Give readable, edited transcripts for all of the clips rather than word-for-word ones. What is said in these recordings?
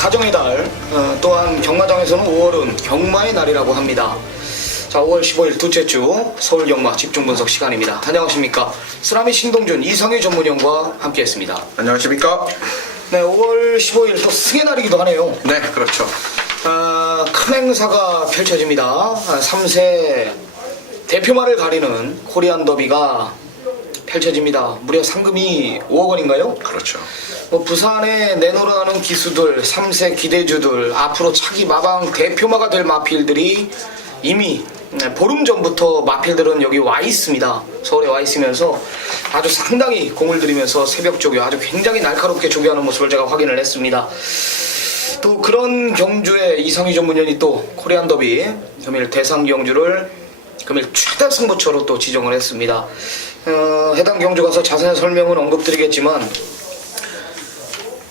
가정의 달, 또한 경마장에서는 5월은 경마의 날이라고 합니다. 자, 5월 15일 둘째 주 서울 경마 집중 분석 시간입니다. 안녕하십니까? 쓰라미 신동준 이상희 전문위원과 함께했습니다. 안녕하십니까? 네, 5월 15일 또 승의 날이기도 하네요. 네, 그렇죠. 큰 행사가 펼쳐집니다. 3세 대표마를 가리는 코리안 더비가 펼쳐집니다. 무려 상금이 5억 원인가요? 그렇죠. 부산에 내놓으라는 기수들, 3세 기대주들, 앞으로 차기 마방 대표마가 될 마필들이 이미 보름 전부터 마필들은 여기 와 있습니다. 서울에 와 있으면서 아주 상당히 공을 들이면서 새벽 조교, 아주 굉장히 날카롭게 조교하는 모습을 제가 확인을 했습니다. 또 그런 경주에 이상희 전문위원이 또 코리안 더비 금일 대상 경주를 금일 최대 승부처로 또 지정을 했습니다. 해당 경주 가서 자세한 설명은 언급드리겠지만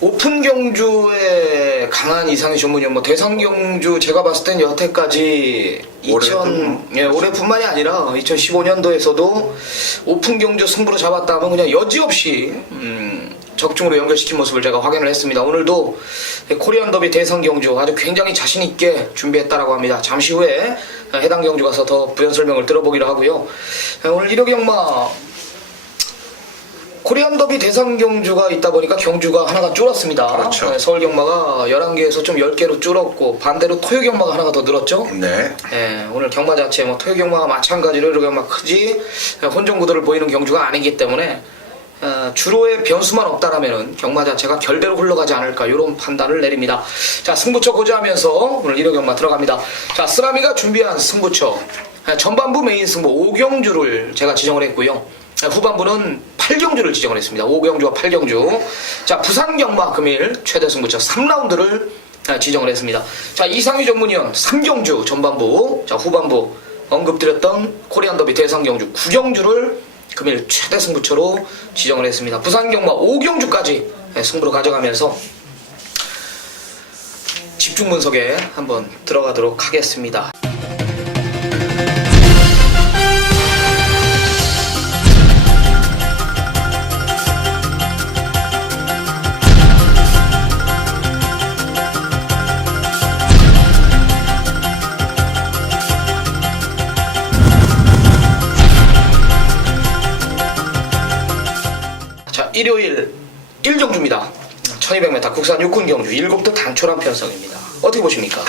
오픈 경주에 강한 이상희 전문위원, 대상 경주 제가 봤을 땐 여태까지 올해뿐만이 아니라 2015년도에서도 오픈 경주 승부로 잡았다 하면 그냥 여지없이 적중으로 연결시킨 모습을 제가 확인을 했습니다. 오늘도 코리안 더비 대상 경주 아주 굉장히 자신 있게 준비했다라고 합니다. 잠시 후에 해당 경주 가서 더 부연 설명을 들어보기로 하고요. 오늘 1호 경마 코리안 더비 대상 경주가 있다 보니까 경주가 하나가 줄었습니다. 그렇죠. 서울 경마가 11개에서 좀 10개로 줄었고 반대로 토요 경마가 하나가 더 늘었죠. 네. 오늘 경마 자체 토요 경마와 마찬가지로 1호 경마 크지 혼종 구도를 보이는 경주가 아니기 때문에 주로의 변수만 없다라면은 경마 자체가 결대로 흘러가지 않을까 이런 판단을 내립니다. 자, 승부처 고지하면서 오늘 1호 경마 들어갑니다. 자, 쓰라미가 준비한 승부처 전반부 메인 승부 5경주를 제가 지정을 했고요. 후반부는 8경주를 지정을 했습니다. 5경주와 8경주. 자, 부산 경마 금일 최대 승부처 3라운드를 지정을 했습니다. 자, 이상희 전문위원 3경주 전반부, 자, 후반부 언급드렸던 코리안 더비 대상 경주 9경주를 금일 최대 승부처로 지정을 했습니다. 부산 경마 5경주까지 승부로 가져가면서 집중 분석에 한번 들어가도록 하겠습니다. 일요일 1경주입니다. 1200m 국산 육군 경주 7두 단촐한 편성입니다. 어떻게 보십니까?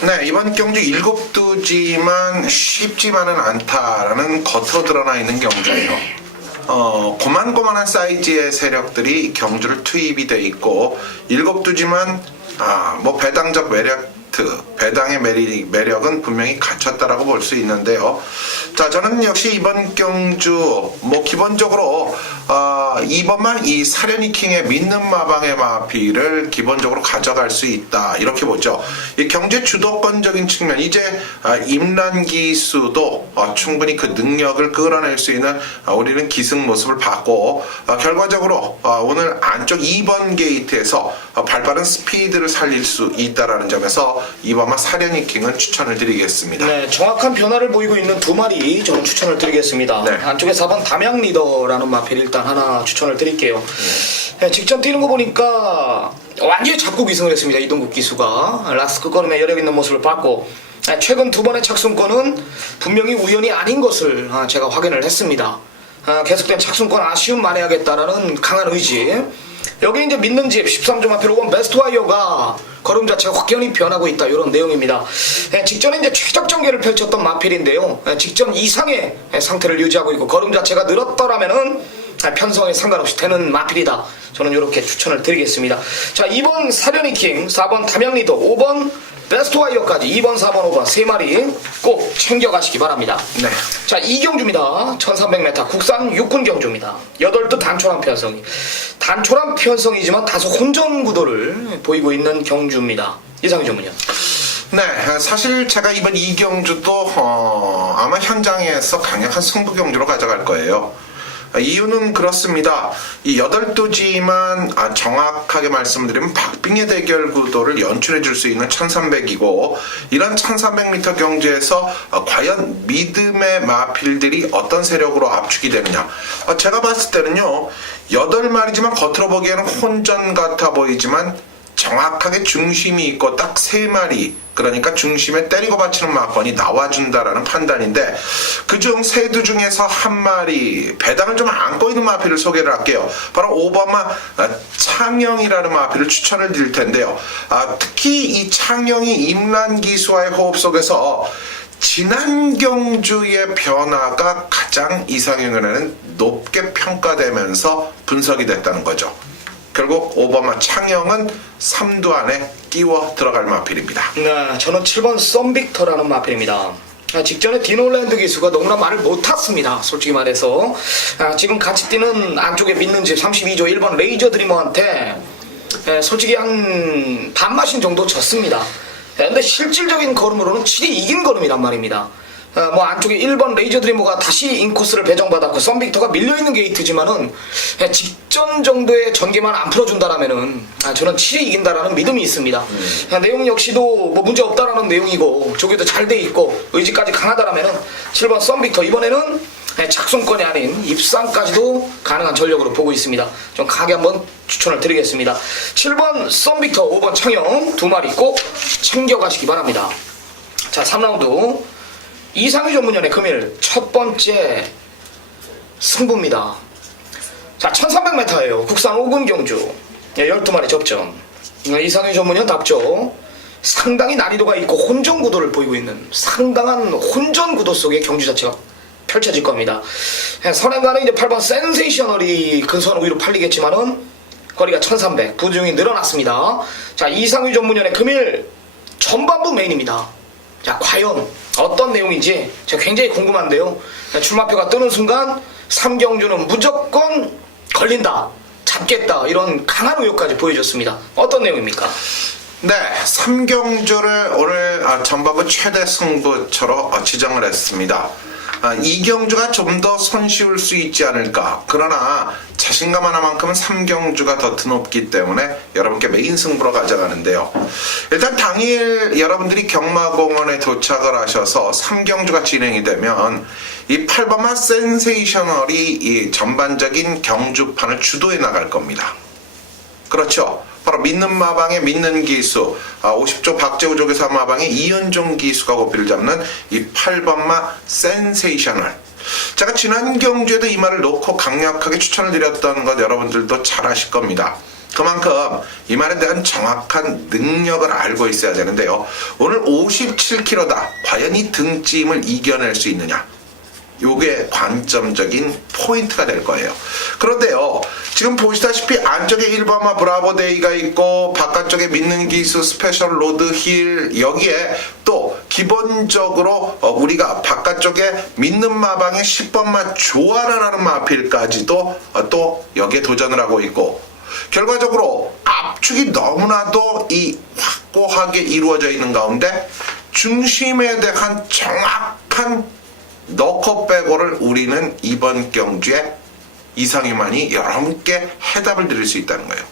네, 이번 경주 7두지만 쉽지만은 않다라는 겉으로 드러나 있는 경주예요. 고만고만한 사이즈의 세력들이 경주를 투입이 돼 있고 7두지만 배당적 배당의 매력은 분명히 갖췄다라고 볼 수 있는데요. 자, 저는 역시 이번 경주 기본적으로 2번만 이 사려니킹의 믿는 마방의 마피를 기본적으로 가져갈 수 있다 이렇게 보죠. 이 경제 주도권적인 측면 이제 임란 기수도 충분히 그 능력을 끌어낼 수 있는 우리는 기승 모습을 봤고 결과적으로 오늘 안쪽 2번 게이트에서 발빠른 스피드를 살릴 수 있다라는 점에서 2번만 사려니킹은 추천을 드리겠습니다. 네, 정확한 변화를 보이고 있는 두 마리 저는 추천을 드리겠습니다. 네. 안쪽에 4번 담양 리더라는 마필 일단 하나 추천을 드릴게요. 네, 직접 뛰는 거 보니까 완전히 잡고 기승을 했습니다. 이동국 기수가 라스크 걸음에 여력 있는 모습을 봤고 최근 두 번의 착순권은 분명히 우연이 아닌 것을 제가 확인을 했습니다. 계속된 착순권 아쉬움 만회하겠다라는 강한 의지. 여기 이제 믿는 집 13조 마필 5번 베스트 와이어가 걸음 자체가 확연히 변하고 있다 이런 내용입니다. 직전에 이제 최적 전개를 펼쳤던 마필인데요. 직전 이상의 상태를 유지하고 있고 걸음 자체가 늘었더라면은 편성에 상관없이 되는 마필이다. 저는 이렇게 추천을 드리겠습니다. 자, 2번 사려니킹, 4번 담양리더, 5번 베스트 와이어까지 2번, 4번, 5번 세 마리 꼭 챙겨가시기 바랍니다. 네. 자, 2경주입니다. 1300m 국산 육군 경주입니다. 8두 단촐한 편성이. 단촐한 편성이지만 다소 혼전 구도를 보이고 있는 경주입니다. 이상희 전문위원. 네, 사실 제가 이번 2경주도 아마 현장에서 강력한 승부 경주로 가져갈 거예요. 이유는 그렇습니다. 이 8두지만 정확하게 말씀드리면 박빙의 대결 구도를 연출해 줄 수 있는 1300이고 이런 1300m 경주에서 과연 믿음의 마필들이 어떤 세력으로 압축이 되느냐. 제가 봤을 때는요 8마리지만 겉으로 보기에는 혼전 같아 보이지만 정확하게 중심이 있고 딱 3마리, 그러니까 중심에 때리고 받치는 마건이 나와준다라는 판단인데, 그중 3두 중에서 한 마리 배당을 좀 안고 있는 마필을 소개를 할게요. 바로 오바마 창영이라는 마필을 추천을 드릴 텐데요. 특히 이 창영이 임란기수와의 호흡 속에서 지난 경주의 변화가 가장 이상형에는 높게 평가되면서 분석이 됐다는 거죠. 결국 오바마 창영은 3두 안에 끼워 들어갈 마필입니다. 네, 저는 7번 썸빅터라는 마필입니다. 직전에 디노랜드 기수가 너무나 말을 못 탔습니다. 솔직히 말해서. 지금 같이 뛰는 안쪽에 믿는 집 32조 1번 레이저 드리머한테 솔직히 한 반마신 정도 졌습니다. 근데 실질적인 걸음으로는 7이 이긴 걸음이란 말입니다. 뭐 안쪽에 1번 레이저 드리머가 다시 인코스를 배정받았고 썸빅터가 밀려있는 게이트지만은 직전 정도의 전개만 안 풀어준다라면은 저는 7이 이긴다라는 믿음이 있습니다. 내용 역시도 뭐 문제 없다라는 내용이고 조교도 잘 돼 있고 의지까지 강하다라면은 7번 썸빅터 이번에는 착송권이 아닌 입상까지도 가능한 전력으로 보고 있습니다. 좀 강하게 한번 추천을 드리겠습니다. 7번 썸빅터, 5번 창영 2마리 꼭 챙겨가시기 바랍니다. 자, 3라운드 이상희 전문연의 금일 첫 번째 승부입니다. 자, 1300m예요. 국산 5군 경주 12마리 접전. 이상희 전문연 답죠. 상당히 난이도가 있고 혼전 구도를 보이고 있는 상당한 혼전 구도 속의 경주 자체가 펼쳐질 겁니다. 선행가는 이제 8번 센세이셔널이 근소한 우위로 팔리겠지만은 거리가 1300 부중이 늘어났습니다. 자, 이상희 전문연의 금일 전반부 메인입니다. 자, 과연 어떤 내용인지 제가 굉장히 궁금한데요. 출마표가 뜨는 순간 3경주는 무조건 걸린다, 잡겠다, 이런 강한 의욕까지 보여줬습니다. 어떤 내용입니까? 네, 3경주를 오늘 전반부 최대 승부처로 지정을 했습니다. 이 경주가 좀 더 손쉬울 수 있지 않을까. 그러나 자신감 하나만큼은 3경주가 더 드높기 때문에 여러분께 메인 승부로 가져가는데요. 일단 당일 여러분들이 경마공원에 도착을 하셔서 3경주가 진행이 되면 이 8번마 센세이셔널이 이 전반적인 경주판을 주도해 나갈 겁니다. 그렇죠. 바로 믿는 마방의 믿는 기수, 50조 박재우 조교사 마방의 이현종 기수가 고비를 잡는 이 8번마 센세이셔널. 제가 지난 경주에도 이 말을 놓고 강력하게 추천을 드렸던 것 여러분들도 잘 아실 겁니다. 그만큼 이 말에 대한 정확한 능력을 알고 있어야 되는데요. 오늘 57kg다. 과연 이 등짐을 이겨낼 수 있느냐? 요게 관점적인 포인트가 될 거예요. 그런데요, 지금 보시다시피 안쪽에 1번마 브라보데이가 있고 바깥쪽에 믿는 기수 스페셜 로드 힐, 여기에 또 기본적으로 우리가 바깥쪽에 믿는 마방의 10번마 조아라라는 마필까지도 또 여기에 도전을 하고 있고, 결과적으로 압축이 너무나도 이 확고하게 이루어져 있는 가운데 중심에 대한 정확한 넣고 빼고를 우리는 이번 경주에 이상희만이 여러분께 해답을 드릴 수 있다는 거예요.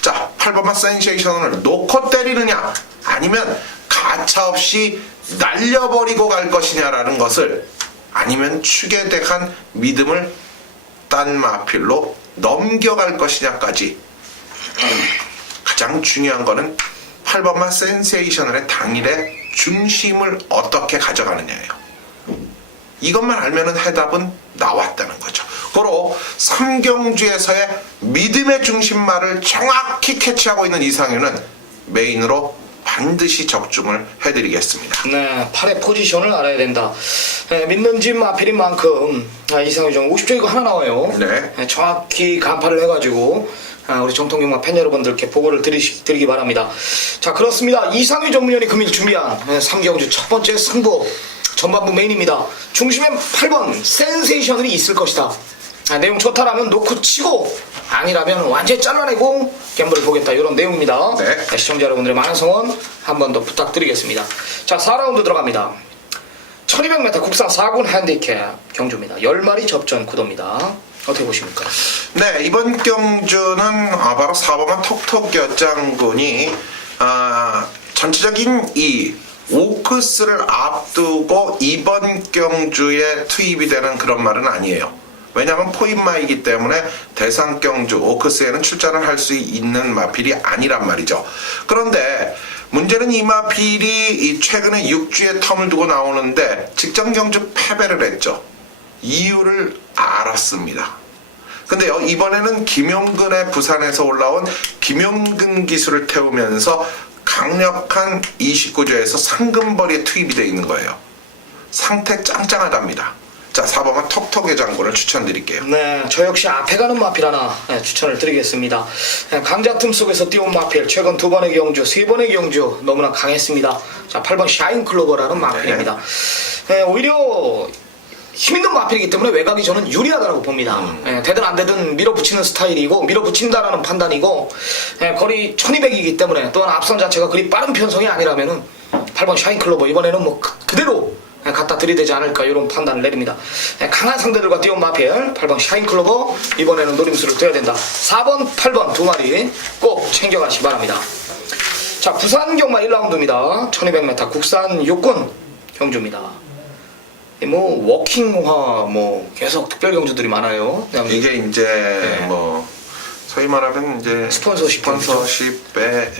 자, 8번마 센세이션을 놓고 때리느냐 아니면 가차없이 날려버리고 갈 것이냐라는 것을, 아니면 축에 대한 믿음을 딴 마필로 넘겨갈 것이냐까지, 가장 중요한 거는 8번마 센세이셔널의 당일의 중심을 어떻게 가져가느냐예요. 이것만 알면은 해답은 나왔다는 거죠. 고로 3경주에서의 믿음의 중심말을 정확히 캐치하고 있는 이상윤은 메인으로 반드시 적중을 해드리겠습니다. 네, 팔의 포지션을 알아야 된다. 믿는 집 마필인 만큼 이상윤 좀 50조 이거 하나 나와요. 네. 정확히 간파를 해가지고 우리 정통경마 팬 여러분들께 보고를 드리기 바랍니다. 자, 그렇습니다. 이상윤 전문위원이 금일 준비한 3경주 첫 번째 승부 전반부 메인입니다. 중심에 8번 센세이셔널이 있을 것이다. 내용 좋다라면 놓고 치고, 아니라면 완전히 잘라내고 갬블을 보겠다, 이런 내용입니다. 네. 시청자 여러분들의 많은 성원 한 번 더 부탁드리겠습니다. 자, 4라운드 들어갑니다. 1200m 국산 4군 핸디캡 경주입니다. 10마리 접전 구도입니다. 어떻게 보십니까? 네, 이번 경주는 바로 4번마 톡톡 곁장군이 전체적인 이 오크스를 앞두고 이번 경주에 투입이 되는 그런 말은 아니에요. 왜냐하면 포인마이기 때문에 대상 경주 오크스에는 출전을 할 수 있는 마필이 아니란 말이죠. 그런데 문제는 이 마필이 이 최근에 6주의 텀을 두고 나오는데 직전 경주 패배를 했죠. 이유를 알았습니다. 근데요, 이번에는 김용근의 부산에서 올라온 김용근 기수를 태우면서 강력한 29조에서 상금벌이에 투입이 되어 있는 거예요. 상태 짱짱하답니다. 자, 4번은 톡톡의 장군을 추천드릴게요. 네, 저 역시 앞에 가는 마필 하나 추천을 드리겠습니다. 강자 틈 속에서 뛰어온 마필, 최근 2번의 경주, 3번의 경주 너무나 강했습니다. 자, 8번 샤인클로버라는 마필입니다. 오히려 힘있는 마필이기 때문에 외곽이 저는 유리하다고 봅니다. 되든 안 되든 밀어붙이는 스타일이고 밀어붙인다라는 판단이고 거리 1200이기 때문에 또한 앞선 자체가 그리 빠른 편성이 아니라면은 8번 샤인클로버 이번에는 뭐 그대로 갖다 들이대지 않을까 이런 판단을 내립니다. 강한 상대들과 뛰어온 마필 8번 샤인클로버 이번에는 노림수를 둬야 된다. 4번 8번 두 마리 꼭 챙겨가시기 바랍니다. 자, 부산 경마 1라운드입니다. 1200m 국산 육군 경주입니다. 뭐 워킹화 뭐 계속 특별 경주들이 많아요. 이게 이제 뭐 소위 말하면 이제 스폰서십의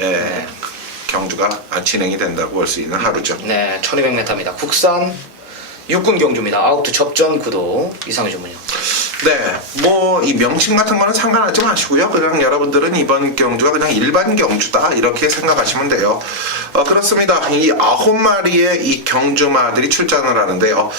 경주가 진행이 된다고 볼 수 있는 하루죠. 네, 1200m입니다. 국산 육군 경주입니다. 아웃 접전 구도 이상의 주문이요. 네, 뭐 이 명칭 같은 거는 상관하지 마시고요. 그냥 여러분들은 이번 경주가 그냥 일반 경주다 이렇게 생각하시면 돼요. 그렇습니다. 이 9마리의 이 경주마들이 출전을 하는데요.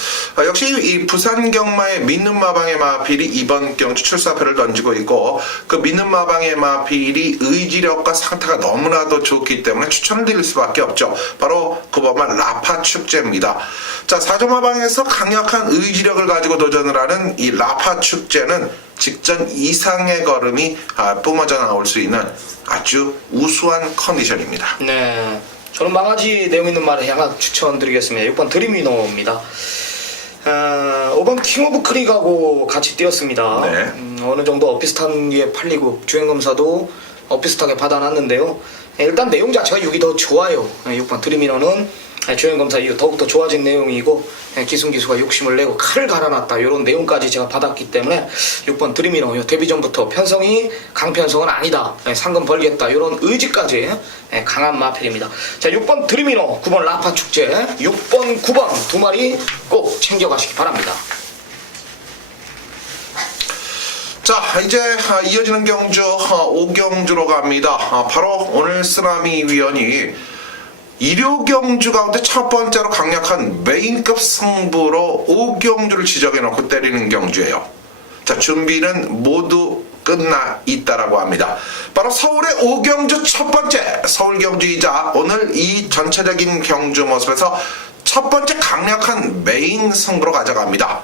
역시 이 부산 경마의 믿는 마방의 마필이 이번 경주 출사표를 던지고 있고 그 믿는 마방의 마필이 의지력과 상태가 너무나도 좋기 때문에 추천을 드릴 수밖에 없죠. 바로 9번만 라파 축제입니다. 자, 4조 마방에서 강력한 의지력을 가지고 도전을 하는 이 라파 축제는 직전 이상의 걸음이 뿜어져 나올 수 있는 아주 우수한 컨디션입니다. 네, 저는 망아지 내용 있는 말을 하나 추천드리겠습니다. 6번 드림위너입니다. 5번 킹 오브 크릭하고 같이 뛰었습니다. 네. 어느 정도 엇비슷한 게 팔리고 주행검사도 엇비슷하게 받아놨는데요. 일단 내용 자체가 6이 더 좋아요. 6번 드림위너는 주행검사 이후 더욱더 좋아진 내용이고 기순기수가 욕심을 내고 칼을 갈아놨다 이런 내용까지 제가 받았기 때문에 6번 드림이너 데뷔 전부터 편성이 강편성은 아니다, 상금 벌겠다 이런 의지까지 강한 마필입니다. 자, 6번 드림이너 9번 라파 축제 6번 9번 두 마리 꼭 챙겨가시기 바랍니다. 자, 이제 이어지는 경주 5경주로 갑니다. 바로 오늘 쓰나미 위원이 일요경주 가운데 첫 번째로 강력한 메인급 승부로 5경주를 지정해놓고 때리는 경주예요. 자, 준비는 모두 끝나 있다라고 합니다. 바로 서울의 5경주 첫 번째 서울경주이자 오늘 이 전체적인 경주 모습에서 첫 번째 강력한 메인 승부로 가져갑니다.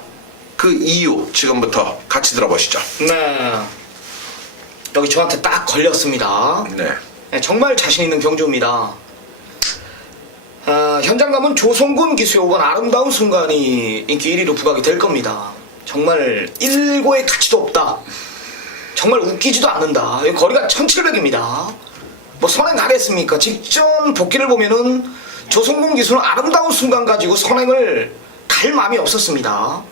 그 이유 지금부터 같이 들어보시죠. 네, 여기 저한테 딱 걸렸습니다. 네. 정말 자신 있는 경주입니다. 현장감은 조성군 기수의 5번 아름다운 순간이 인기 1위로 부각이 될 겁니다. 정말 일고의 가치도 없다. 정말 웃기지도 않는다. 거리가 1700입니다. 뭐 선행 가겠습니까? 직전 복귀를 보면은 조성군 기수는 아름다운 순간 가지고 선행을 갈 마음이 없었습니다.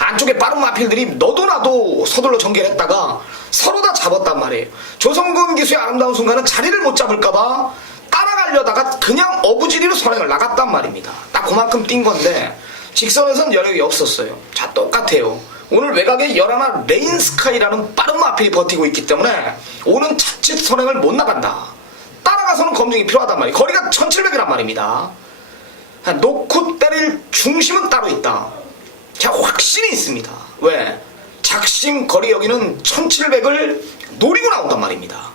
안쪽에 빠른 마필들이 너도 나도 서둘러 전개했다가 서로 다 잡았단 말이에요. 조성군 기수의 아름다운 순간은 자리를 못 잡을까봐 따라가려다가 그냥 어부지리로 선행을 나갔단 말입니다. 딱 그만큼 뛴 건데 직선에선 여력이 없었어요. 자, 똑같아요. 오늘 외곽에 11 레인스카이라는 빠른 마필이 버티고 있기 때문에 오는 자칫 선행을 못 나간다. 따라가서는 검증이 필요하단 말이에요. 거리가 1700이란 말입니다. 놓고 때릴 중심은 따로 있다. 제가 확신이 있습니다. 왜? 작심 거리 여기는 1700을 노리고 나온단 말입니다.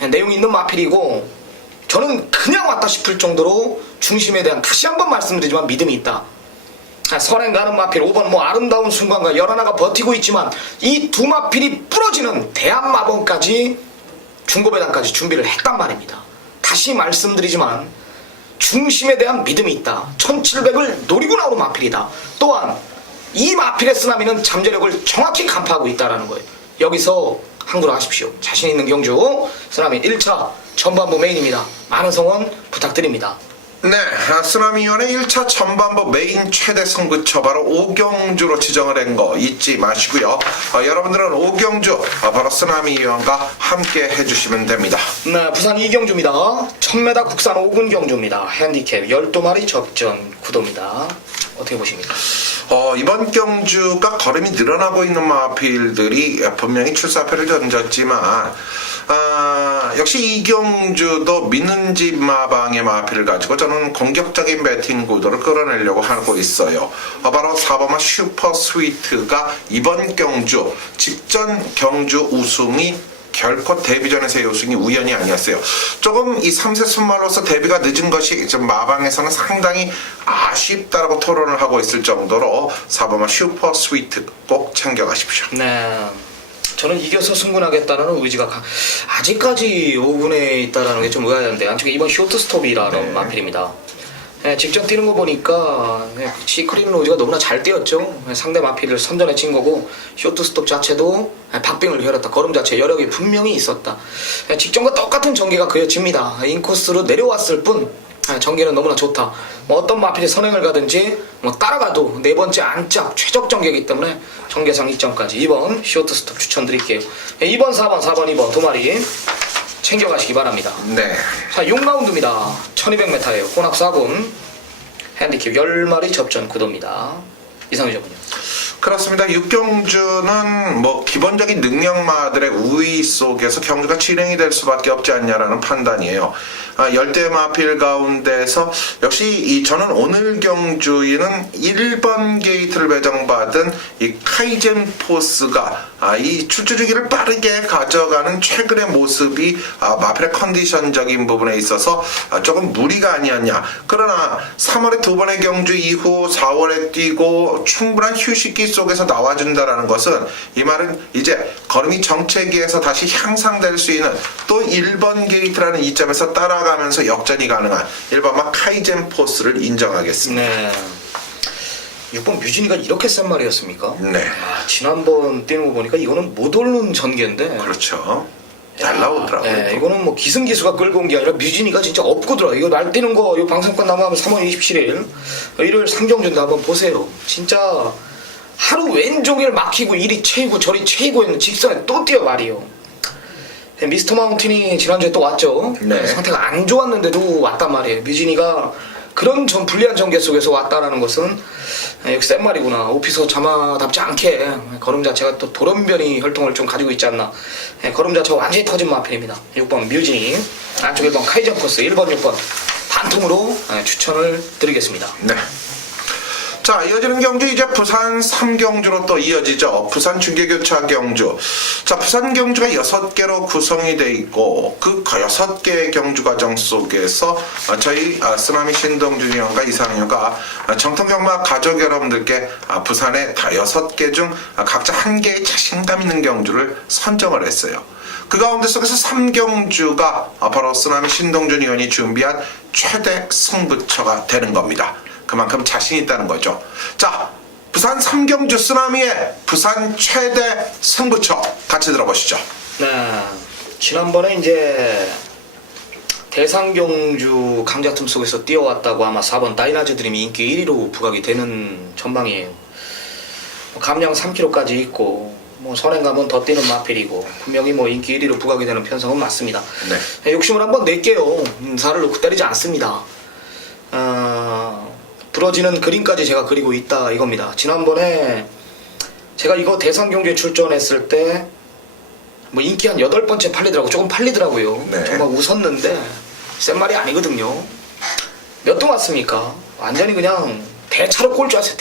내용이 있는 마필이고 저는 그냥 왔다 싶을 정도로 중심에 대한 다시 한번 말씀드리지만 믿음이 있다. 선행 가는 마필 5번 뭐 아름다운 순간과 11가 버티고 있지만 이 두 마필이 부러지는 대한마번까지 중고배당까지 준비를 했단 말입니다. 다시 말씀드리지만 중심에 대한 믿음이 있다. 1700을 노리고 나오는 마필이다. 또한 이 마필의 쓰나미는 잠재력을 정확히 간파하고 있다는 거예요. 여기서 항구로 하십시오. 자신 있는 경주 쓰나미 1차 전반부 메인입니다. 많은 성원 부탁드립니다. 네, 쓰나미위원회 1차 전반부 메인 최대 승부처 바로 오경주로 지정을 한 거 잊지 마시고요. 여러분들은 오경주 바로 쓰나미위원과 함께 해주시면 됩니다. 네, 부산 이경주입니다. 1000m 국산 5군 경주입니다. 핸디캡 12마리 접전 구도입니다. 어떻게 보십니까? 이번 경주가 걸음이 늘어나고 있는 마필들이 분명히 출사표를 던졌지만 역시 이경주도 믿는 집 마방의 마필을 가지고 저는 공격적인 배팅 구도를 끌어내려고 하고 있어요. 바로 4번마 슈퍼 스위트가 이번 경주 직전 경주 우승이 결코 데뷔전에서의 우승이 우연이 아니었어요. 조금 이 3세 순말로서 데뷔가 늦은 것이 좀 마방에서는 상당히 아쉽다라고 토론을 하고 있을 정도로 4번마 슈퍼 스위트 꼭 챙겨가십시오. 네. 저는 이겨서 승분하겠다는 의지가 아직까지 5군에 있다는 게 좀 의아한데 안쪽에 이번 쇼트스톱이라는 마필입니다. 네, 직전 뛰는 거 보니까 시크릿 로즈가 너무나 잘 뛰었죠. 상대 마필을 선전에 친 거고 쇼트스톱 자체도 박빙을 열었다. 걸음 자체 여력이 분명히 있었다. 직전과 똑같은 전개가 그려집니다. 인코스로 내려왔을 뿐 전개는 너무나 좋다. 어떤 마필이 선행을 가든지 따라가도 네 번째 안짝 최적 전개이기 때문에 전개상 2점까지 2번 쇼트스톱 추천드릴게요. 2번 4번 4번 2번 두 마리 챙겨가시기 바랍니다. 네. 자, 6라운드입니다. 1200m예요. 혼합 4군 핸디캡 10마리 접전 구도입니다. 이상유저군요. 그렇습니다. 육경주는 기본적인 능력마들의 우위 속에서 경주가 진행이 될 수밖에 없지 않냐라는 판단이에요. 열대 마필 가운데서 역시 저는 오늘 경주에는 1번 게이트를 배정받은 이 카이젠 포스가 이 출주주기를 빠르게 가져가는 최근의 모습이 마필의 컨디션적인 부분에 있어서 조금 무리가 아니었냐. 그러나 3월에 두 번의 경주 이후 4월에 뛰고 충분한 휴식기 속에서 나와준다라는 것은 이 말은 이제 걸음이 정체기에서 다시 향상될 수 있는 또 1번 게이트라는 이점에서 따라가면서 역전이 가능한 1번마 카이젠 포스를 인정하겠습니다. 네. 6번 뮤진이가 이렇게 센 말이었습니까? 네. 지난번 뛰는 거 보니까 이거는 못 오르는 전개인데. 그렇죠. 잘 나오더라고요. 네, 이거는 기승기수가 끌고 온 게 아니라 뮤진이가 진짜 업고 들어. 이거 날 뛰는 거, 이 방송권 남아하면 3월 27일 일요일 상경주인데 한번 보세요. 진짜 하루 왼종일 막히고 이리 채이고 저리 채이고 있는 직선에 또 뛰어 말이요. 미스터 마운틴이 지난주에 또 왔죠. 네. 상태가 안 좋았는데도 왔단 말이에요. 뮤진이가 그런 불리한 전개 속에서 왔다라는 것은 역시 센 말이구나. 오피서 자마답지 않게 걸음 자체가 또 돌연변이 혈통을 좀 가지고 있지 않나. 걸음 자체가 완전히 터진 마필입니다. 6번 뮤진이, 안쪽 1번 카이전 포스, 1번 6번 반통으로 추천을 드리겠습니다. 네. 자, 이어지는 경주 이제 부산 3경주로 또 이어지죠. 부산 중계교차 경주. 자, 부산 경주가 6개로 구성이 돼 있고 그 6개의 경주 과정 속에서 저희 쓰나미 신동준 위원과 이상효가 정통경마 가족 여러분들께 부산의 다 6개 중 각자 한 개의 자신감 있는 경주를 선정을 했어요. 그 가운데 속에서 3경주가 바로 쓰나미 신동준 위원이 준비한 최대 승부처가 되는 겁니다. 그만큼 자신 있다는 거죠. 자, 부산 3경주 쓰나미의 부산 최대 승부처 같이 들어보시죠. 네, 지난번에 이제 대상경주 강자 틈 속에서 뛰어왔다고 아마 4번 다이나즈 드림이 인기 1위로 부각이 되는 전망이에요. 감량 3kg까지 있고 선행 가면 더 뛰는 마필이고 분명히 인기 1위로 부각이 되는 편성은 맞습니다. 네. 욕심을 한번 낼게요. 살을 놓고 때리지 않습니다. 부러지는 그림까지 제가 그리고 있다 이겁니다. 지난번에 제가 이거 대상경주에 출전했을 때 인기 한 8번째 팔리더라고. 조금 팔리더라고요. 네. 정말 웃었는데 센 말이 아니거든요. 몇 등 왔습니까? 완전히 그냥 대차로 꼴줄 왔어요.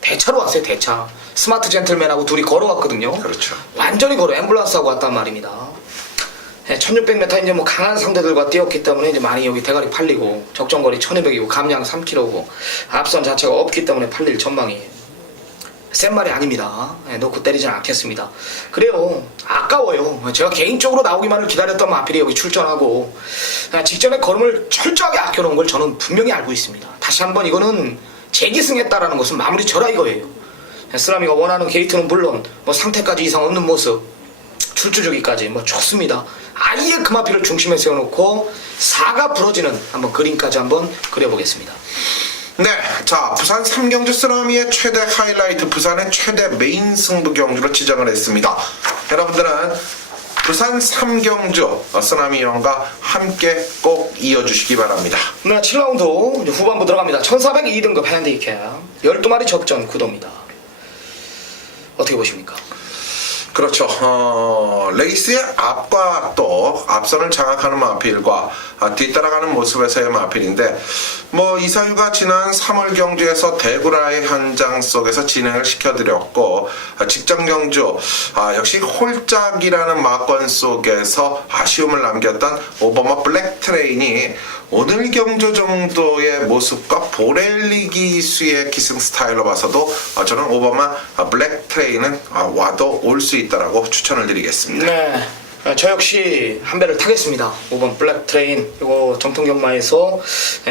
대차로 왔어요. 대차. 스마트 젠틀맨하고 둘이 걸어왔거든요. 그렇죠. 완전히 걸어 앰뷸런스하고 왔단 말입니다. 1600m 이제 강한 상대들과 뛰었기 때문에 이제 많이 여기 대가리 팔리고 적정거리 1200이고 감량 3kg고 앞선 자체가 없기 때문에 팔릴 전망이에요. 센 말이 아닙니다. 놓고 때리진 않겠습니다. 그래요. 아까워요. 제가 개인적으로 나오기만을 기다렸던 마필이 여기 출전하고 직전에 걸음을 철저하게 아껴놓은 걸 저는 분명히 알고 있습니다. 다시 한번 이거는 재기승했다라는 것은 마무리 절하 이거예요. 쓰라미가 원하는 게이트는 물론 상태까지 이상 없는 모습 출주주기까지 뭐 좋습니다. 아예 그 마필을 중심에 세워놓고 4가 부러지는 한번 그림까지 한번 그려보겠습니다. 네, 자 부산 삼경주 쓰나미의 최대 하이라이트, 부산의 최대 메인 승부 경주로 지정을 했습니다. 여러분들은 부산 삼경주 쓰나미형과 함께 꼭 이어주시기 바랍니다. 네, 7라운드 이제 후반부 들어갑니다. 1402등급 핸디캡 12마리 접전 구도입니다. 어떻게 보십니까? 그렇죠. 레이스의 앞과 또 앞선을 장악하는 마필과 뒤따라가는 모습에서의 마필인데, 뭐 이사유가 지난 3월 경주에서 대구라의 현장 속에서 진행을 시켜드렸고, 직전 경주 역시 홀짝이라는 마건 속에서 아쉬움을 남겼던 오버머 블랙 트레인이 오늘 경주 정도의 모습과 보렐리 기수의 기승 스타일로 봐서도 저는 오버마 블랙 트레인은 와도 올 수 있다라고 추천을 드리겠습니다. 네, 저 역시 한 배를 타겠습니다. 5번 블랙 트레인, 이거 정통 경마에서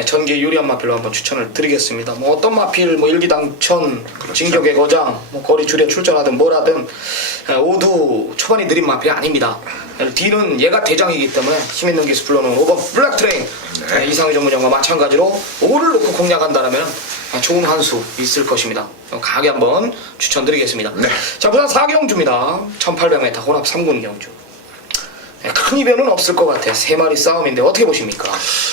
전개 유리한 마필로 한번 추천을 드리겠습니다. 뭐 어떤 마필, 뭐 일기당천, 그렇죠. 진격의 거장, 뭐 거리 줄에 출전하든 뭐라든 모두 초반이 느린 마필이 아닙니다. 뒤는 얘가 대장이기 때문에 힘있는 기수 불러놓은 5번 블랙 트레인, 네. 이상의 전문형과 마찬가지로 5를 놓고 공략한다면 좋은 한 수 있을 것입니다. 강하게 한번 추천드리겠습니다. 네. 자, 부산 4경주입니다. 1800m 혼합 3군 경주. 큰 이변은 없을 것 같아요. 3마리 싸움인데 어떻게 보십니까?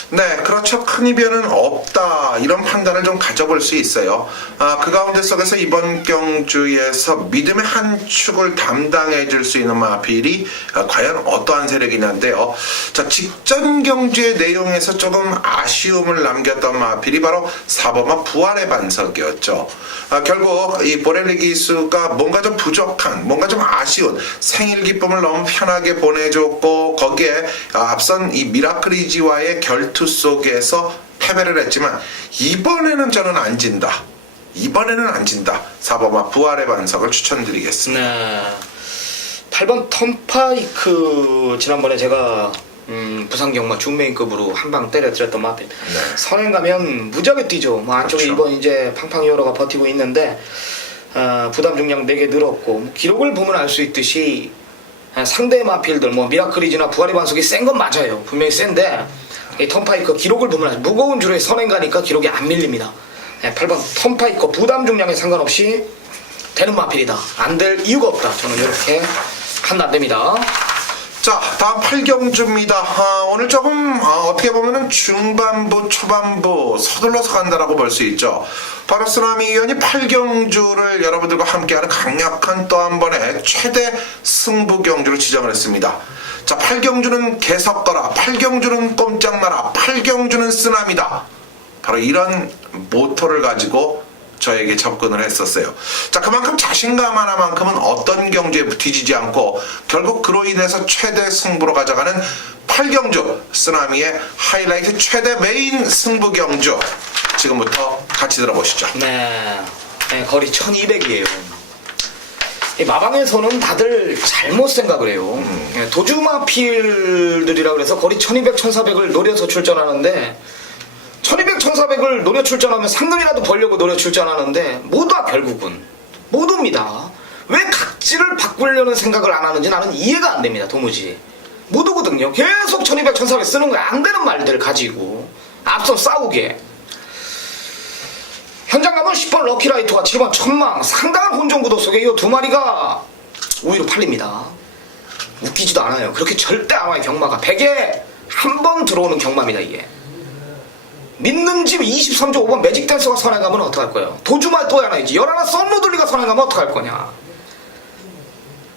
네, 그렇죠. 큰 이변은 없다, 이런 판단을 좀 가져볼 수 있어요. 그 가운데 속에서 이번 경주에서 믿음의 한 축을 담당해 줄 수 있는 마필이 과연 어떠한 세력이냐인데요. 자, 직전 경주의 내용에서 조금 아쉬움을 남겼던 마필이 바로 4번마 부활의 반석이었죠. 결국 이 보렐리 기수가 뭔가 좀 부족한, 뭔가 좀 아쉬운 생일 기쁨을 너무 편하게 보내줬고, 거기에 앞선 이 미라클이지와의 결투 속에서 패배를 했지만 이번에는 저는 안 진다. 이번에는 안 진다. 4번마 부활의 반석을 추천드리겠습니다. 네. 8번 턴파이크, 지난번에 제가 부산 경마 중메인급으로 한 방 때려드렸던 마필. 네. 선행 가면 무지하게 뛰죠. 뭐 안쪽에 그렇죠. 이번 이제 팡팡이어로가 버티고 있는데 부담 중량 4개 늘었고, 뭐 기록을 보면 알 수 있듯이 상대 마필들 뭐 미라클이지나 부활의 반석이 센 건 맞아요. 분명히 센데 이 턴파이커 기록을 보면 무거운 줄에 선행 가니까 기록이 안 밀립니다. 8번 턴파이커 부담 중량에 상관없이 되는 마필이다. 안 될 이유가 없다. 저는 이렇게 판단됩니다. 자, 다음 8경주입니다. 오늘 조금 어떻게 보면은 중반부, 초반부 서둘러서 간다라고 볼 수 있죠. 바로 쓰나미 위원이 8경주를 여러분들과 함께하는 강력한 또 한 번의 최대 승부 경주로 지정을 했습니다. 자, 8경주는 개석거라, 8경주는 꼼짝마라, 8경주는 쓰나미다. 바로 이런 모토를 가지고 저에게 접근을 했었어요. 자, 그만큼 자신감 하나만큼은 어떤 경주에 뒤지지 않고 결국 그로 인해서 최대 승부로 가져가는 8경주 쓰나미의 하이라이트 최대 메인 승부 경주, 지금부터 같이 들어보시죠. 네, 거리 1200이에요. 이 마방에서는 다들 잘못 생각을 해요. 도주마필들이라 그래서 거리 1200, 1400을 노려서 출전하는데 1200, 1400을 노려 출전하면 상금이라도 벌려고 노려 출전하는데 모두가 결국은 모두입니다. 왜 각지를 바꾸려는 생각을 안 하는지 나는 이해가 안 됩니다. 도무지. 모두거든요. 계속 1200, 1400 쓰는 거야. 안 되는 말들 가지고 앞서 싸우게. 현장 가면 10번 럭키라이트와 7번 천망, 상당한 혼종구도 속에 이 두 마리가 우위로 팔립니다. 웃기지도 않아요. 그렇게 절대 안 와요. 경마가 100에 한 번 들어오는 경마입니다. 이게 믿는 집 23조 5번 매직 댄서가 선행 가면 어떡할 거예요? 도주마 또 하나 있지. 11 썬로들리가 선행 가면 어떡할 거냐?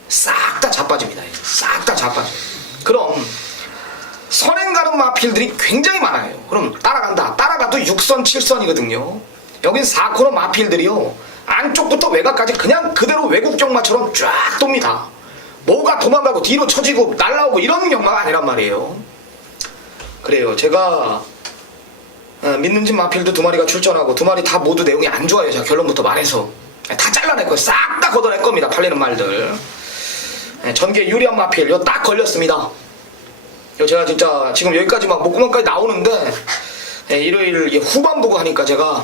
싹 다 자빠집니다. 싹 다 자빠져. 그럼 선행 가는 마필들이 굉장히 많아요. 그럼 따라간다. 따라가도 6선 7선이거든요. 여긴 4코너 마필들이요, 안쪽부터 외곽까지 그냥 그대로 외국 경마처럼 쫙 돕니다. 뭐가 도망가고 뒤로 쳐지고 날라오고 이런 경마가 아니란 말이에요. 그래요. 제가 믿는 집 마필도 2마리가 출전하고 2마리 다 모두 내용이 안 좋아요. 제가 결론부터 말해서 다 잘라낼 거예요. 싹 다 걷어낼 겁니다. 팔리는 말들. 전개 유리한 마필 이거 딱 걸렸습니다. 이거 제가 진짜 지금 여기까지 막 목구멍까지 나오는데 일요일 후반부고 하니까 제가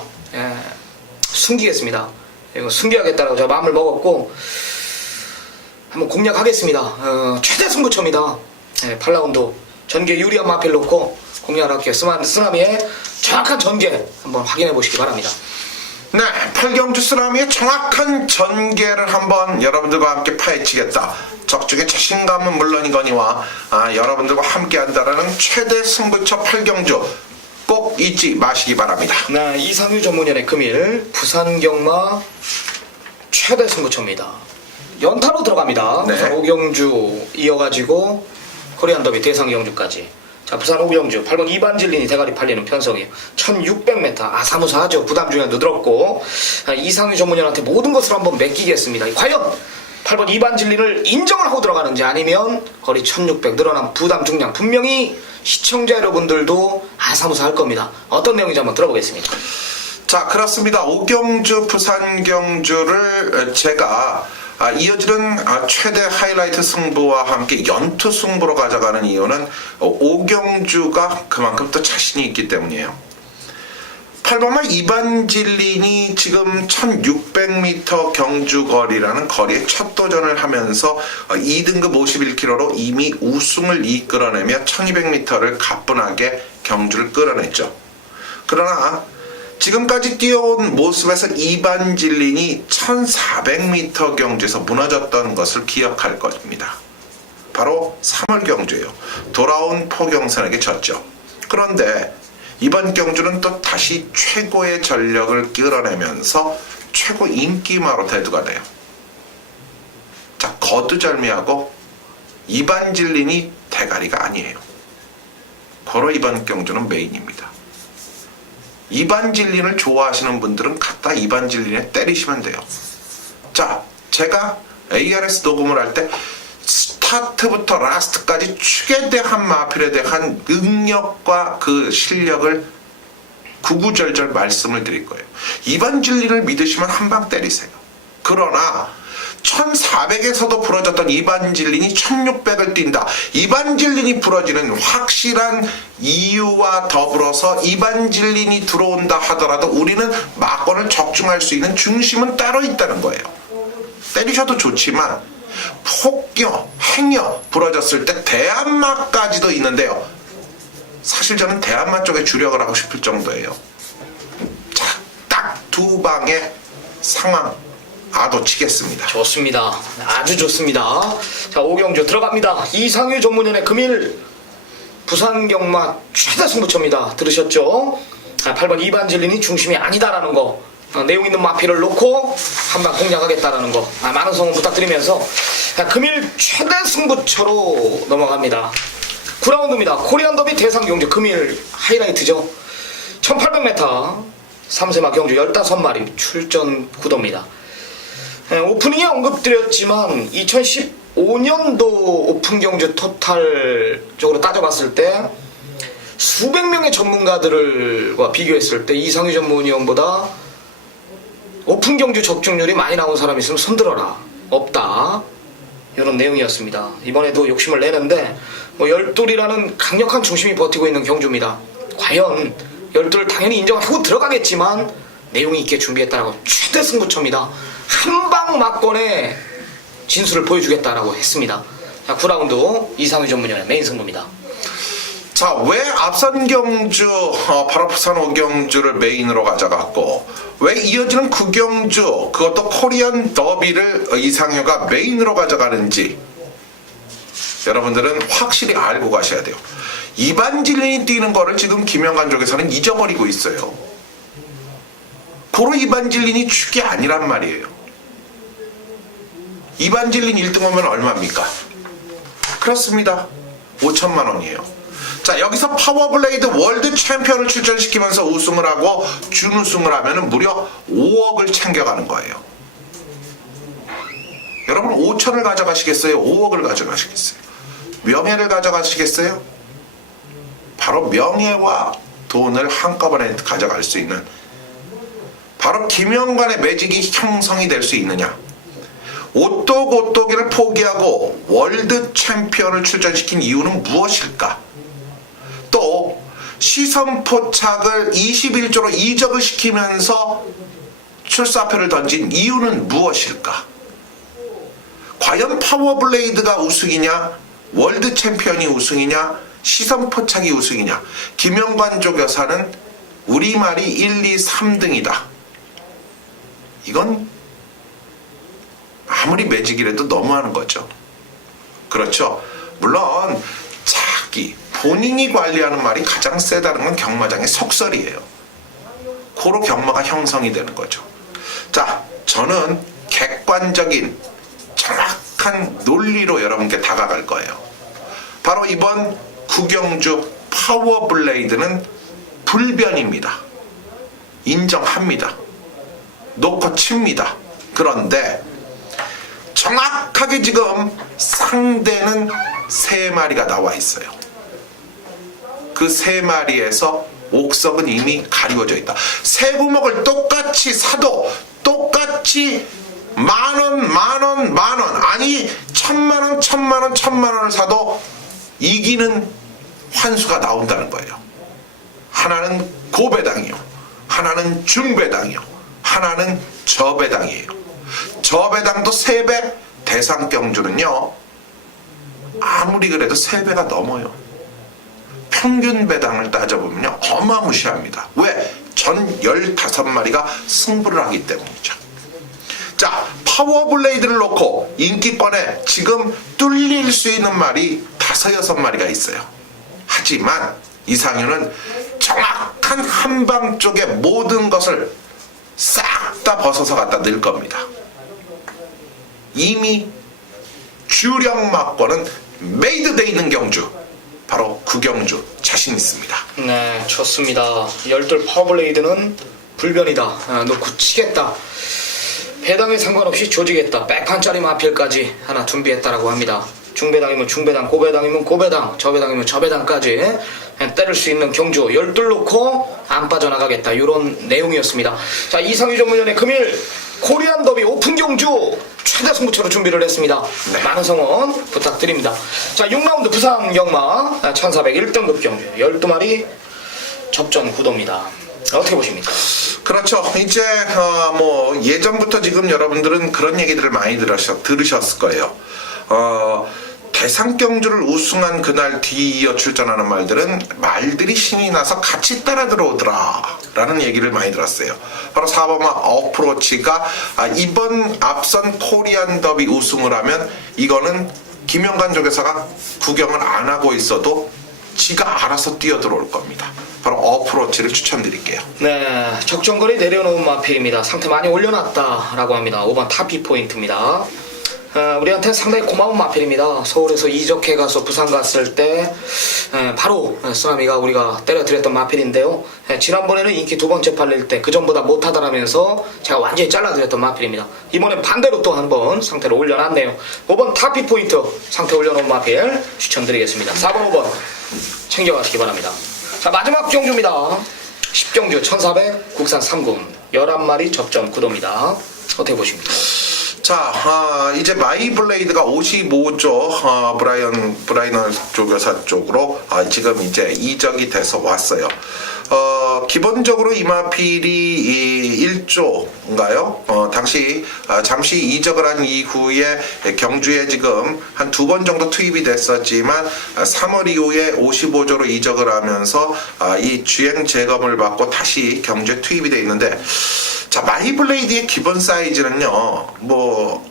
숨기겠습니다. 이거 숨겨야겠다라고 제가 마음을 먹었고, 한번 공략하겠습니다. 최대 승부처입니다. 8라운드 전개 유리한 마필 놓고 공략을 할게요. 쓰나미의 정확한 전개 한번 확인해 보시기 바랍니다. 네, 8경주 쓰나미의 정확한 전개를 한번 여러분들과 함께 파헤치겠다. 적중의 자신감은 물론이거니와 여러분들과 함께 한다라는 최대 승부처 8경주 꼭 잊지 마시기 바랍니다. 네, 이상유 전문연의 금일 부산경마 최대 승부처입니다. 연타로 들어갑니다. 네. 부산 5경주 이어가지고 코리안 더비 대상 경주까지. 자, 부산 5경주 8번 이반질린이 대가리 팔리는 편성이에요. 1600m 아사무사하죠. 부담 중에도 늘었고 이상유 전문연한테 모든 것을 한번 맡기겠습니다. 과연 8번 이반질린을 인정을 하고 들어가는지 아니면 거리 1600 늘어난 부담 중량 분명히 시청자 여러분들도 아사무사 할 겁니다. 어떤 내용인지 한번 들어보겠습니다. 자, 그렇습니다. 5경주 부산 경주를 제가 이어지는 최대 하이라이트 승부와 함께 연투 승부로 가져가는 이유는 5경주가 그만큼 또 자신이 있기 때문이에요. 8번마 이반질린이 지금 1600m 경주거리라는 거리에 첫 도전을 하면서 2등급 51kg로 이미 우승을 이끌어내며 1200m를 가뿐하게 경주를 끌어냈죠. 그러나 지금까지 뛰어온 모습에서 이반질린이 1400m 경주에서 무너졌던 것을 기억할 겁니다. 바로 3월 경주예요. 돌아온 포경선에게 졌죠. 그런데 이번 경주는 또 다시 최고의 전력을 끌어내면서 최고 인기마로 대두가 돼요. 자, 거두절미하고 이반질린이 대가리가 아니에요. 바로 이번 경주는 메인입니다. 이반질린을 좋아하시는 분들은 갖다 이반질린에 때리시면 돼요. 자, 제가 ARS 녹음을 할 때 스타트부터 라스트까지 축에 대한 마필에 대한 능력과 그 실력을 구구절절 말씀을 드릴 거예요. 이반질린을 믿으시면 한 방 때리세요. 그러나 1400에서도 부러졌던 이반질린이 1600을 뛴다. 이반질린이 부러지는 확실한 이유와 더불어서 이반질린이 들어온다 하더라도 우리는 막권을 적중할 수 있는 중심은 따로 있다는 거예요. 때리셔도 좋지만 폭격, 행여 부러졌을 때 대한마까지도 있는데요. 사실 저는 대한마 쪽에 주력을 하고 싶을 정도예요. 자, 딱 두 방의 상황 아도 치겠습니다. 좋습니다. 아주 좋습니다. 자, 5경주 들어갑니다. 이상유 전문연의 금일 부산경마 최대 승부처입니다. 들으셨죠? 8번 이반질린이 중심이 아니다라는 거, 내용 있는 마피를 놓고 한방 공략하겠다라는 거, 많은 성원 부탁드리면서 금일 최대 승부처로 넘어갑니다. 9라운드입니다. 코리안 더비 대상 경주 금일 하이라이트죠. 1800m 3세마 경주 15마리 출전 구도입니다. 오프닝에 언급드렸지만 2015년도 오픈 경주 토탈적으로 따져봤을 때 수백 명의 전문가들과 비교했을 때 이상유 전문위원보다 오픈 경주 적중률이 많이 나온 사람이 있으면 손들어라. 없다. 이런 내용이었습니다. 이번에도 욕심을 내는데 열둘이라는 강력한 중심이 버티고 있는 경주입니다. 과연 열둘 당연히 인정하고 들어가겠지만 내용이 있게 준비했다라고 최대 승부처입니다. 한방 막권의 진수를 보여주겠다라고 했습니다. 자, 9라운드 이상유 전문위원의 메인 승부입니다. 자, 왜 앞선 경주 바로 부산 5경주를 메인으로 가져갔고 왜 이어지는 9경주 그것도 코리안 더비를 이상유가 메인으로 가져가는지 여러분들은 확실히 알고 가셔야 돼요. 이반질린이 뛰는 거를 지금 김영관 쪽에서는 잊어버리고 있어요. 고로 이반질린이 축이 아니란 말이에요. 이반질린 1등 오면 얼마입니까? 그렇습니다. 5천만 원이에요. 자, 여기서 파워블레이드 월드 챔피언을 출전시키면서 우승을 하고 준우승을 하면 무려 5억을 챙겨가는 거예요. 여러분 5천을 가져가시겠어요? 5억을 가져가시겠어요? 명예를 가져가시겠어요? 바로 명예와 돈을 한꺼번에 가져갈 수 있는 바로 김영관의 매직이 형성이 될 수 있느냐. 오똑오똑이를 포기하고 월드 챔피언을 출전시킨 이유는 무엇일까? 또 시선 포착을 21조로 이적을 시키면서 출사표를 던진 이유는 무엇일까? 과연 파워블레이드가 우승이냐, 월드 챔피언이 우승이냐, 시선 포착이 우승이냐. 김영관 조교사는 우리말이 1, 2, 3등이다. 이건 아무리 매직이라도 너무하는 거죠. 그렇죠. 물론 자기 본인이 관리하는 말이 가장 세다는 건 경마장의 속설이에요. 고로 경마가 형성이 되는 거죠. 자, 저는 객관적인 정확한 논리로 여러분께 다가갈 거예요. 바로 이번 구경주 파워블레이드는 불변입니다. 인정합니다. 놓고 칩니다. 그런데 정확하게 지금 상대는 3마리가 나와 있어요. 그 3마리에서 옥석은 이미 가리워져 있다. 새 구멍을 똑같이 사도 똑같이 만원, 만원, 만원, 아니 1000만원, 1000만원, 1000만원을 사도 이기는 환수가 나온다는 거예요. 하나는 고배당이요, 하나는 중배당이요, 하나는 저배당이에요. 저배당도 3배, 대상경주는요 아무리 그래도 3배가 넘어요. 평균 배당을 따져보면요 어마무시합니다. 왜? 전 15마리가 승부를 하기 때문이죠. 자, 파워블레이드를 놓고 인기권에 지금 뚫릴 수 있는 말이 5, 6마리가 있어요. 하지만 이상윤은 정확한 한방 쪽의 모든 것을 싹 다 벗어서 갖다 넣을 겁니다. 이미 주력 막권은 메이드돼 있는 경주, 바로 구경주 자신 있습니다. 네, 좋습니다. 열둘 파워블레이드는 불변이다. 놓고 치겠다. 배당에 상관없이 조지겠다. 백판짜리 마필까지 하나 준비했다라고 합니다. 중배당이면 중배당, 고배당이면 고배당, 저배당이면 저배당까지 때릴 수 있는 경주 12 놓고 안 빠져나가겠다. 이런 내용이었습니다. 자, 이상유 전문위원의 금일 코리안 더비 오픈 경주 최대 승부처로 준비를 했습니다. 네. 많은 성원 부탁드립니다. 자, 6라운드 부산 경마 1401등급 경주 12마리 접전 구도입니다. 어떻게 보십니까? 그렇죠. 이제 뭐 예전부터 지금 여러분들은 그런 얘기들을 많이 들으셨을 거예요. 대상경주를 우승한 그날 뒤이어 출전하는 말들이 신이 나서 같이 따라 들어오더라 라는 얘기를 많이 들었어요. 바로 4번마 어프로치가 이번 앞선 코리안 더비 우승을 하면 이거는 김영관 조교사가 구경을 안 하고 있어도 지가 알아서 뛰어들어올 겁니다. 바로 어프로치를 추천드릴게요. 네, 적정거리 내려놓은 마필입니다. 상태 많이 올려놨다라고 합니다. 5번 타피 포인트입니다. 우리한테 상당히 고마운 마필입니다. 서울에서 이적해 가서 부산 갔을 때 바로 쓰나미가 우리가 때려드렸던 마필인데요. 지난번에는 인기 2번째 팔릴 때 그전보다 못하다라면서 제가 완전히 잘라드렸던 마필입니다. 이번엔 반대로 또 한번 상태를 올려놨네요. 5번 타피 포인트 상태 올려놓은 마필 추천드리겠습니다. 4번 5번 챙겨가시기 바랍니다. 자, 마지막 경주입니다. 10경주 1400 국산 3군 11마리 접전 구도입니다. 어떻게 보십니까? 자, 이제 마이블레이드가 55조 브라이언 조교사 쪽으로 지금 이제 이적이 돼서 왔어요. 기본적으로 이 마필이 1조인가요? 당시 잠시 이적을 한 이후에 경주에 지금 한 2번 정도 투입이 됐었지만 3월 이후에 55조로 이적을 하면서 이 주행 재검을 받고 다시 경주에 투입이 돼 있는데, 자, 마이블레이드의 기본 사이즈는요, 뭐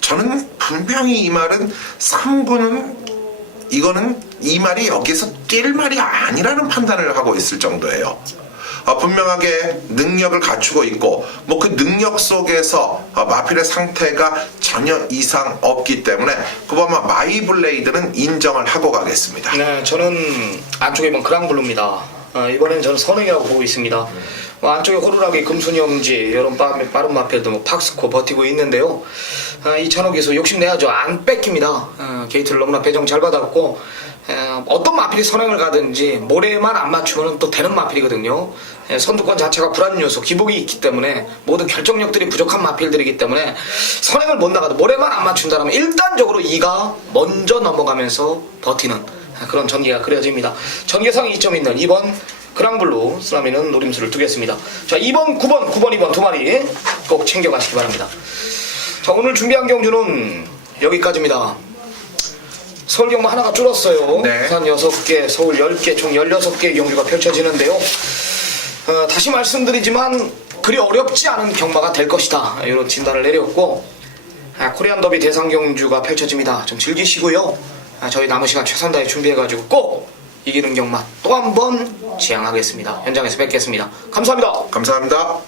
저는 분명히 이 말은 3구는 이거는 이 말이 여기서 뛸 말이 아니라는 판단을 하고 있을 정도예요. 분명하게 능력을 갖추고 있고 뭐 그 능력 속에서 마필의 상태가 전혀 이상 없기 때문에 그보다 마이블레이드는 인정을 하고 가겠습니다. 네, 저는 안쪽에 이번 그랑블루입니다. 이번엔 저는 선행이라고 보고 있습니다. 안쪽에 호루라기, 금순이엄지, 이런 빠른 마필도 뭐 팍스코 버티고 있는데요. 이 찬호기수 욕심내야죠. 안 뺏깁니다. 게이트를 너무나 배정 잘 받았고, 어떤 마필이 선행을 가든지 모래만 안 맞추면 또 되는 마필이거든요. 선두권 자체가 불안 요소, 기복이 있기 때문에 모두 결정력들이 부족한 마필들이기 때문에 선행을 못 나가도 모래만 안 맞춘다면 일단적으로 이가 먼저 넘어가면서 버티는 그런 전개가 그려집니다. 전개상이 이점 있는 2번 그랑블루 쓰나미는 노림수를 두겠습니다. 자, 2번, 9번, 2번 두 마리 꼭 챙겨가시기 바랍니다. 자, 오늘 준비한 경주는 여기까지입니다. 서울 경마 하나가 줄었어요. 네. 부산 6개, 서울 10개, 총 16개의 경주가 펼쳐지는데요. 다시 말씀드리지만 그리 어렵지 않은 경마가 될 것이다, 이런 진단을 내렸고, 코리안 더비 대상 경주가 펼쳐집니다. 좀 즐기시고요. 저희 남은 시간 최선 다해 준비해가지고 꼭 이기는 경마 또 한 번 지향하겠습니다. 현장에서 뵙겠습니다. 감사합니다. 감사합니다.